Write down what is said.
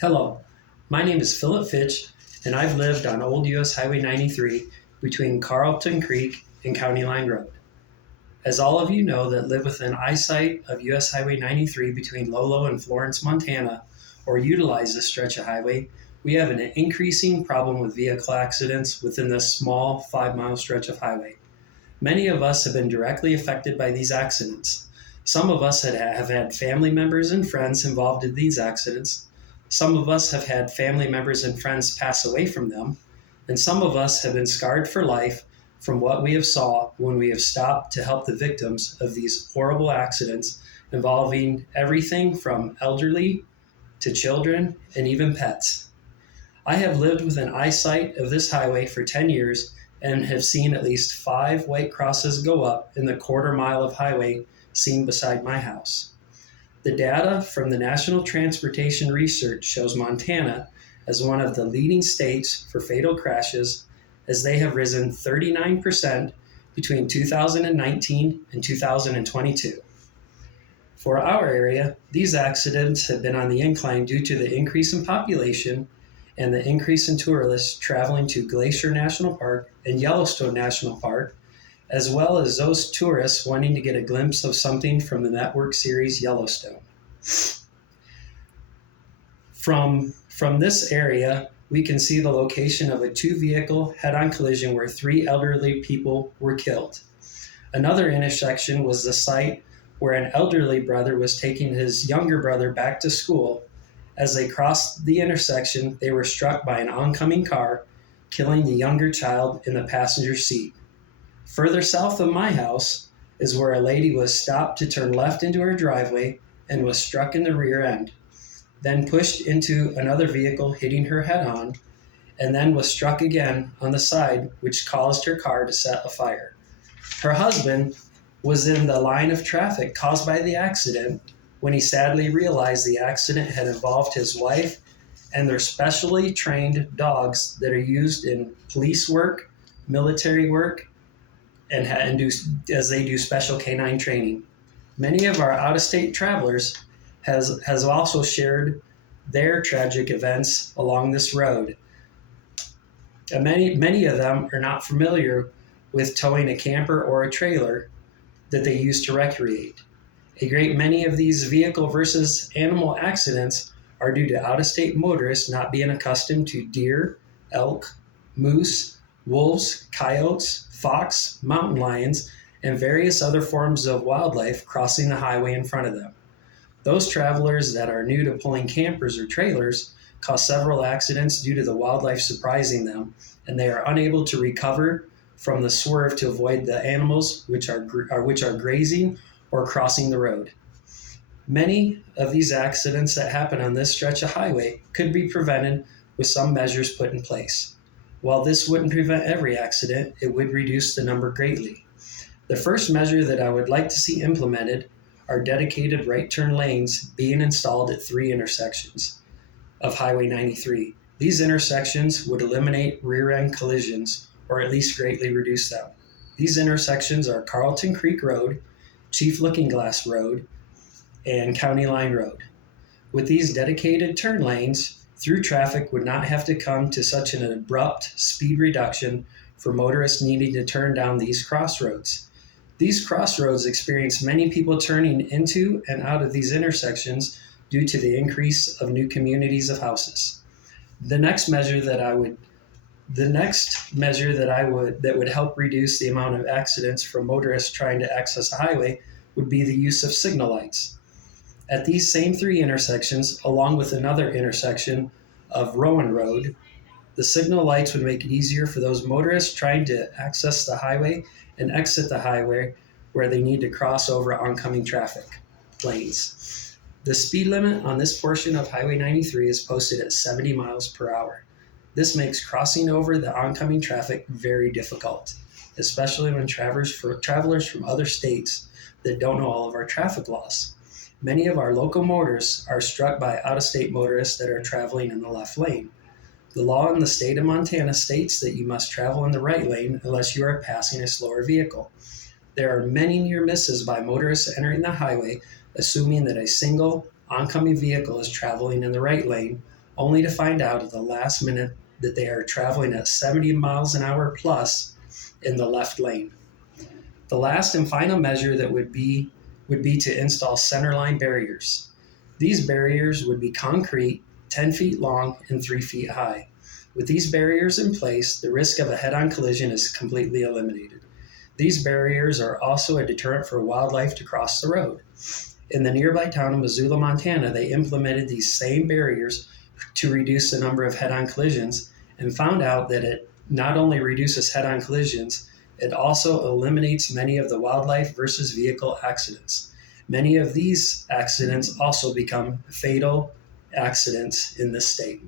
Hello, my name is Philip Fitch, and I've lived on Old US Highway 93 between Carlton Creek and County Line Road. As all of you know that live within eyesight of US Highway 93 between Lolo and Florence, Montana, or utilize this stretch of highway, we have an increasing problem with vehicle accidents within this small 5-mile stretch of highway. Many of us have been directly affected by these accidents. Some of us have had family members and friends involved in these accidents. Some of us have had family members and friends pass away from them, and some of us have been scarred for life from what we have saw when we have stopped to help the victims of these horrible accidents involving everything from elderly to children and even pets. I have lived within eyesight of this highway for 10 years and have seen at least 5 white crosses go up in the quarter mile of highway seen beside my house. The data from the National Transportation Research shows Montana as one of the leading states for fatal crashes, as they have risen 39% between 2019 and 2022. For our area, these accidents have been on the incline due to the increase in population and the increase in tourists traveling to Glacier National Park and Yellowstone National Park, as well as those tourists wanting to get a glimpse of something from the network series Yellowstone. From this area, we can see the location of a 2-vehicle head-on collision where 3 elderly people were killed. Another intersection was the site where an elderly brother was taking his younger brother back to school. As they crossed the intersection, they were struck by an oncoming car, killing the younger child in the passenger seat. Further south of my house is where a lady was stopped to turn left into her driveway and was struck in the rear end, then pushed into another vehicle hitting her head-on, and then was struck again on the side, which caused her car to set afire. Her husband was in the line of traffic caused by the accident when he sadly realized the accident had involved his wife and their specially trained dogs that are used in police work, military work, and as they do special canine training. Many of our out-of-state travelers has also shared their tragic events along this road. And many of them are not familiar with towing a camper or a trailer that they use to recreate. A great many of these vehicle versus animal accidents are due to out-of-state motorists not being accustomed to deer, elk, moose, wolves, coyotes, fox, mountain lions, and various other forms of wildlife crossing the highway in front of them. Those travelers that are new to pulling campers or trailers cause several accidents due to the wildlife surprising them, and they are unable to recover from the swerve to avoid the animals which are grazing or crossing the road. Many of these accidents that happen on this stretch of highway could be prevented with some measures put in place. While this wouldn't prevent every accident, it would reduce the number greatly. The first measure that I would like to see implemented are dedicated right turn lanes being installed at 3 intersections of Highway 93. These intersections would eliminate rear-end collisions, or at least greatly reduce them. These intersections are Carlton Creek Road, Chief Looking Glass Road, and County Line Road. With these dedicated turn lanes, through traffic would not have to come to such an abrupt speed reduction for motorists needing to turn down these crossroads. These crossroads experience many people turning into and out of these intersections due to the increase of new communities of houses. The next measure that would help reduce the amount of accidents from motorists trying to access a highway would be the use of signal lights. At these same 3 intersections, along with another intersection of Rowan Road, the signal lights would make it easier for those motorists trying to access the highway and exit the highway where they need to cross over oncoming traffic lanes. The speed limit on this portion of Highway 93 is posted at 70 miles per hour. This makes crossing over the oncoming traffic very difficult, especially when travelers from other states that don't know all of our traffic laws. Many of our local motorists are struck by out-of-state motorists that are traveling in the left lane. The law in the state of Montana states that you must travel in the right lane unless you are passing a slower vehicle. There are many near misses by motorists entering the highway, assuming that a single oncoming vehicle is traveling in the right lane, only to find out at the last minute that they are traveling at 70 miles an hour plus in the left lane. The last and final measure that would be to install centerline barriers. These barriers would be concrete, 10 feet long and 3 feet high. With these barriers in place, the risk of a head-on collision is completely eliminated. These barriers are also a deterrent for wildlife to cross the road. In the nearby town of Missoula, Montana, they implemented these same barriers to reduce the number of head-on collisions and found out that it not only reduces head-on collisions, it also eliminates many of the wildlife versus vehicle accidents. Many of these accidents also become fatal accidents in this state.